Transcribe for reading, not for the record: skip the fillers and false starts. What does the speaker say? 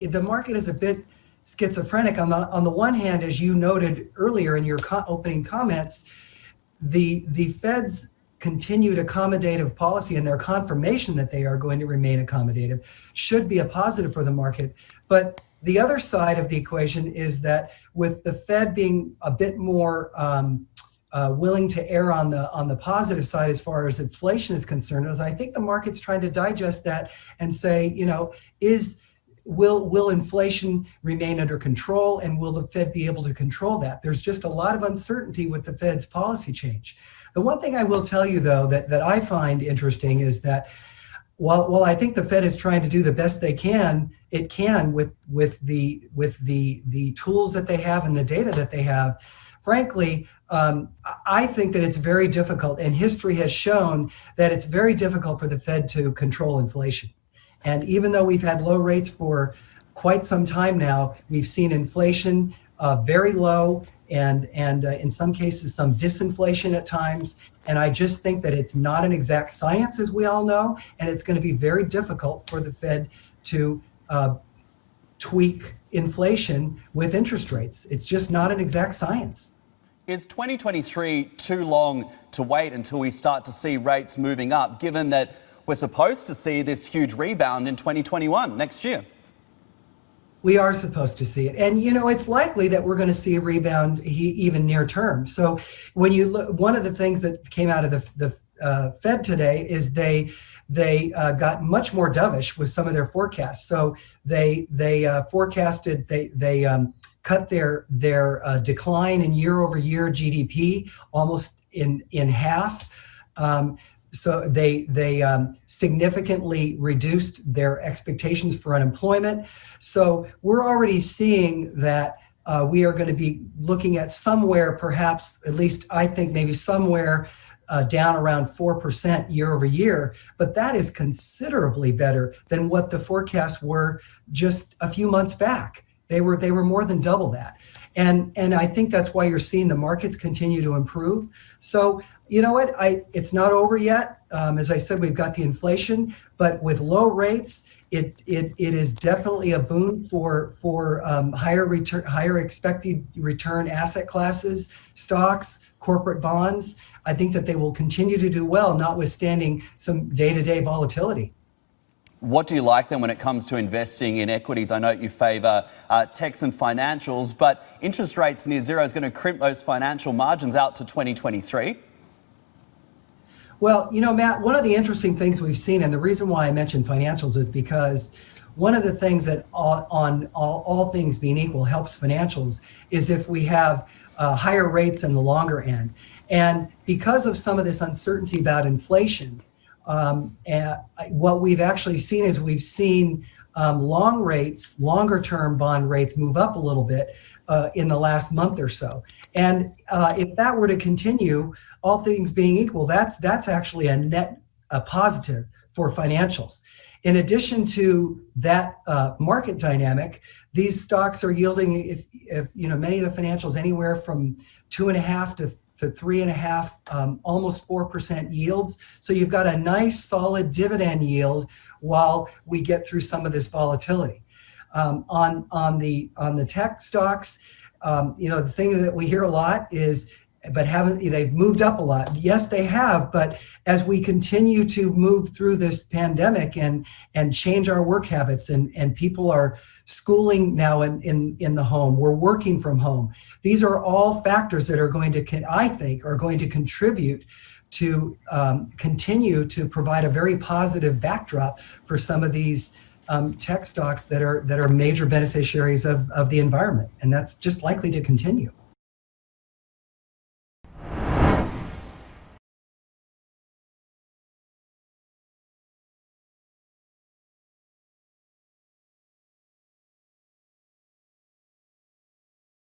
the market is a bit schizophrenic. On the one hand, as you noted earlier in your opening comments, the Fed's continued accommodative policy and their confirmation that they are going to remain accommodative should be a positive for the market. But the other side of the equation is that with the Fed being a bit more willing to err on the positive side as far as inflation is concerned, as I think the market's trying to digest that and say, will inflation remain under control, and will the Fed be able to control that? There's just a lot of uncertainty with the Fed's policy change. The one thing I will tell you, though, that I find interesting is that while I think the Fed is trying to do the best it can with the tools that they have and the data that they have, frankly, I think that it's very difficult, and history has shown that it's very difficult for the Fed to control inflation. And even though we've had low rates for quite some time now, we've seen inflation very low, and in some cases some disinflation at times. And I just think that it's not an exact science, as we all know, and it's going to be very difficult for the Fed to tweak inflation with interest rates. It's just not an exact science. Is 2023 too long to wait until we start to see rates moving up, given that we're supposed to see this huge rebound in 2021 next year? We are supposed to see it. And, it's likely that we're going to see a rebound even near term. So when you look, one of the things that came out of the Fed today is they got much more dovish with some of their forecasts. So they forecasted, they cut their decline in year-over-year GDP almost in half. So they significantly reduced their expectations for unemployment. So we're already seeing that we are going to be looking at somewhere, perhaps, at least I think maybe somewhere down around 4% year over year. But that is considerably better than what the forecasts were just a few months back. They were more than double that. And I think that's why you're seeing the markets continue to improve. So, you know what, it's not over yet. As I said, we've got the inflation, but with low rates, it is definitely a boon for higher expected return asset classes, stocks, corporate bonds. I think that they will continue to do well, notwithstanding some day-to-day volatility. What do you like then when it comes to investing in equities? I know you favor techs and financials, but interest rates near zero is going to crimp those financial margins out to 2023. Well, Matt, one of the interesting things we've seen, and the reason why I mentioned financials is because one of the things that all things being equal helps financials is if we have higher rates in the longer end. And because of some of this uncertainty about inflation, what we've actually seen is we've seen longer term bond rates move up a little bit in the last month or so. And if that were to continue, all things being equal, that's actually a positive for financials. In addition to that market dynamic, these stocks are yielding, if many of the financials anywhere from 2.5 to 3.5, almost 4% yields. So you've got a nice solid dividend yield while we get through some of this volatility. On the tech stocks, the thing that we hear a lot is, they've moved up a lot. Yes, they have, but as we continue to move through this pandemic and change our work habits, and people are schooling now in the home, we're working from home. These are all factors that are going to, I think, are going to contribute to continue to provide a very positive backdrop for some of these tech stocks that are major beneficiaries of the environment, and that's just likely to continue.